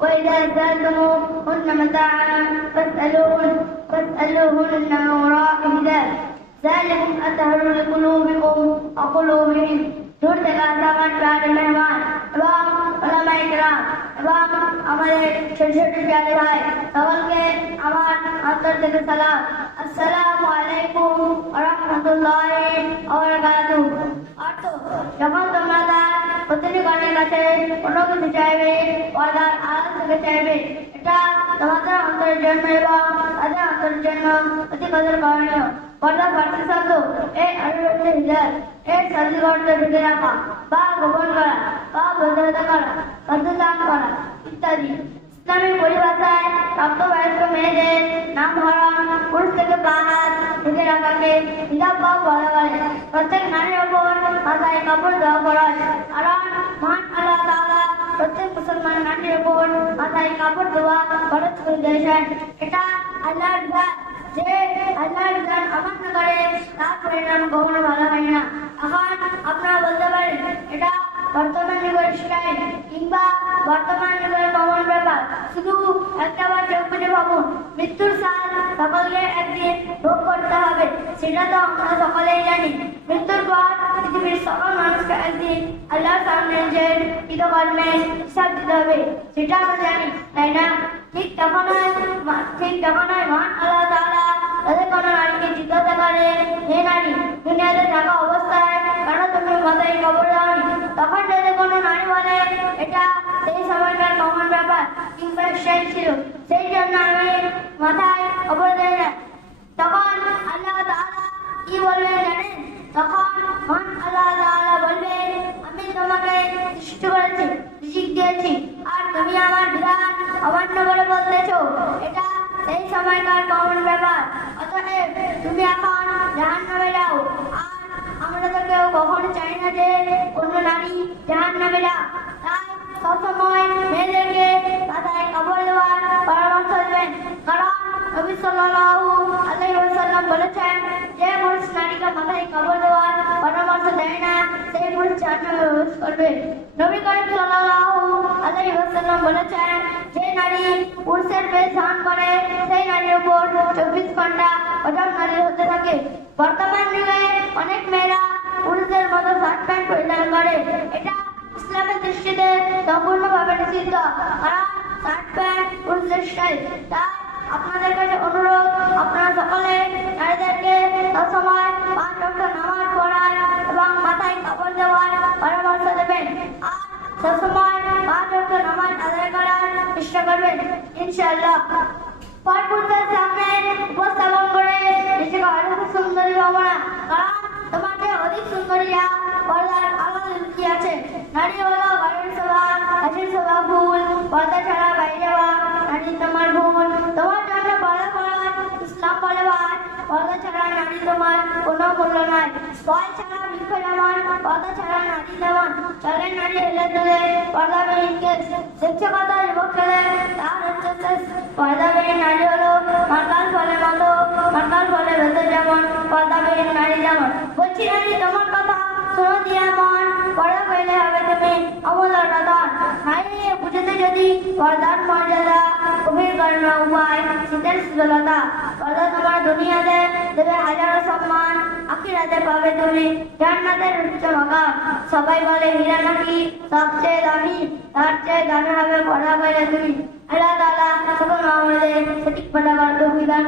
وإذا سألتموهن متاعا فاسألوهن فاسألوهن من وراء حجاب ذلكم أطهر لقلوبكم وقلوبهم দূর থেকে আসা আমার প্রাণের মেহমান এবং ওলামাই কেরাম এবং আমাদের ছোট ছোট প্যারে ভাই সকলকে আমার অন্তর থেকে সালাম আসসালামু আলাইকুম রহমতুল্লাহ অর্থ যখন তোমরা তার প্রতিনিগণের কাছে কোনো কিছু চাইবে পর্দার আড়াল থেকে চাইবে এটা তোমাদের অন্তরের জন্য এবং তাদের অন্তরের জন্য অতি কদর করণীয় পর্দা পার্থিব শব্দ এই আরও হচ্ছে হিজার এর শান্তি করতে ঢুকে রাখা বা গোপন করা বা প্রতিরোধ করা পদ্মদান করা ইত্যাদি ইসলামী পরিভাষায় প্রাপ্তবয়স্ক মেয়েদের নাম হরণ পুরুষ থেকে পা হাত ঢুকে রাখাকে হিজাব বা বলা বলে প্রত্যেক নারীর ওপর মাথায় কাপড় দেওয়া খরচ কারণ মহান আল্লাহ তাআলা প্রত্যেক মুসলমান নারীর ওপর মাথায় কাপড় দেওয়া খরচ করে দিয়েছেন এটা আল্লাহর বিধান যে আল্লাহর বিধান অমান্য করে তার পরিণাম কখনো ভালো হয় না এখন আপনারা বলতে পারেন এটা বর্তমান যুগের স্টাইল কিংবা বর্তমান যুগের কমন ব্যাপার শুধু একটা বার চোখ বুঝে ভাবুন মৃত্যুর সাল সকলকে একদিন ভোগ করতে হবে সেটা তো আমরা সকলেই জানি মৃত্যুর পর পৃথিবীর সকল মানুষকে একদিন আল্লাহর যে কৃতকর্মে হিসাব দিতে হবে। সেটা আমরা জানি, তাই না? ঠিক তখনই ঠিক তখনই মহান আল্লাহ তাআলা তাদের কোনো নারীকে জিজ্ঞাসা করে, হে নারী, দুনিয়াতে থাকা অবস্থায় কেন তুমি মাথায় কবর দাওনি? তখন যদি কোনো নারী বলে, এটা সেই সময়কার কমন ব্যাপার, কিংবা সেই ছিল, সেই জন্য আমি মাথায় কবর দেয় না তখন আল্লাহ তাআলা কি বলবে জানেন? তখন মহান আল্লাহ তাআলা তোমাকে সৃষ্টি করেছি রিজিক দিয়েছি আর তুমি আমার বিধান অমান্য করে বলতেছো, এটা সেই সময়কার কমন ব্যাপার। অতএব তুমি এখন জাহান্নামে যাও। আর আমরা তো কেউ কখনো চাই না যে অন্য নারী জাহান্নামে যাক। তাই সবসময় মেয়েদেরকে মাথায় কাপড় দেওয়ার পরামর্শ দেবেন। কারণ নবী সাল্লাল্লাহু আলাইহি ওয়াসাল্লাম বলেছেন, যে পুরুষ নারীকে মাথায় কাপড় দেওয়ার পরামর্শ দেয় না প্রবেশ করবে। নবী করিম সাল্লাল্লাহু আলাইহি ওয়াসাল্লাম বলেছেন, যে নারী পুরুষের বেশ করে, সেই নারীর উপর চব্বিশ ঘণ্টা অজব নারী হতে থাকে। বর্তমান যুগে অনেক মেয়েরা পুরুষদের মতো শার্ট প্যান্ট পরিধান করে। এটা ইসলামের দৃষ্টিতে সম্পূর্ণভাবে নিষিদ্ধ। কারণ শার্ট প্যান্ট পুরুষদের স্টাইল তাই আপনাদের কাছে অনুরোধ, আপনারা সকলে নারীদেরকে সবসময় পাঁচ ওয়াক্ত নামাজ পড়ার এবং মাথায় কাপড় দেওয়ার পরামর্শ দেবেন আর সবসময় পাঁচ ওয়াক্ত নামাজ আদায় করার চেষ্টা ইনশাআল্লাহ। পরপুরুষের সামনে উপস্থাপন করে নিজেকে খুব সুন্দরী ভাবো না কারণ তোমাকে অধিক সুন্দরীরা পর্দার আড়ালে লুকিয়ে আছে। নারী হলো ঘরের শোভা, হাসির শোভা ভুল পর্দা ছাড়া বাইরে যাওয়া, নারী তোমার ভুল তোমার জন্য পড়া ইসলাম বলে ভাই পর্দা ছাড়া নারী তোমার কোনো মূল্য নাই। বল ছাড়া বৃক্ষ যেমন, পর্দা ছাড়া নারী যেমন চলে নারী হেলে তুলে পর্দা বেরিয়ে দেখছে কথা যুবক ছেলে তার হচ্ছে শেষ নারী হলো মাতাল ফলের মতো মাতাল ফলের ভেতর যেমন পর্দা নারী যেমন বলছি নারী কথা শোনো দিয়া মন পর্দা করলে হবে তুমি রতন নারী বুঝতে যদি পর্দার মর্যাদা কর্ম উপায় শীতের শীতলতা অর্থাৎ তোমার দুনিয়াতে দেবে হাজারো সম্মান, আখিরাতে পাবে তুমি জান্নাতের উচ্চ সবাই বলে, হীরা নাকি সবচেয়ে দামি? তার চেয়ে দামি হবে পড়া বলে তুমি। আল্লাহ তাআলা সকল আমাদের সঠিক পড়া করার তৌফিক দান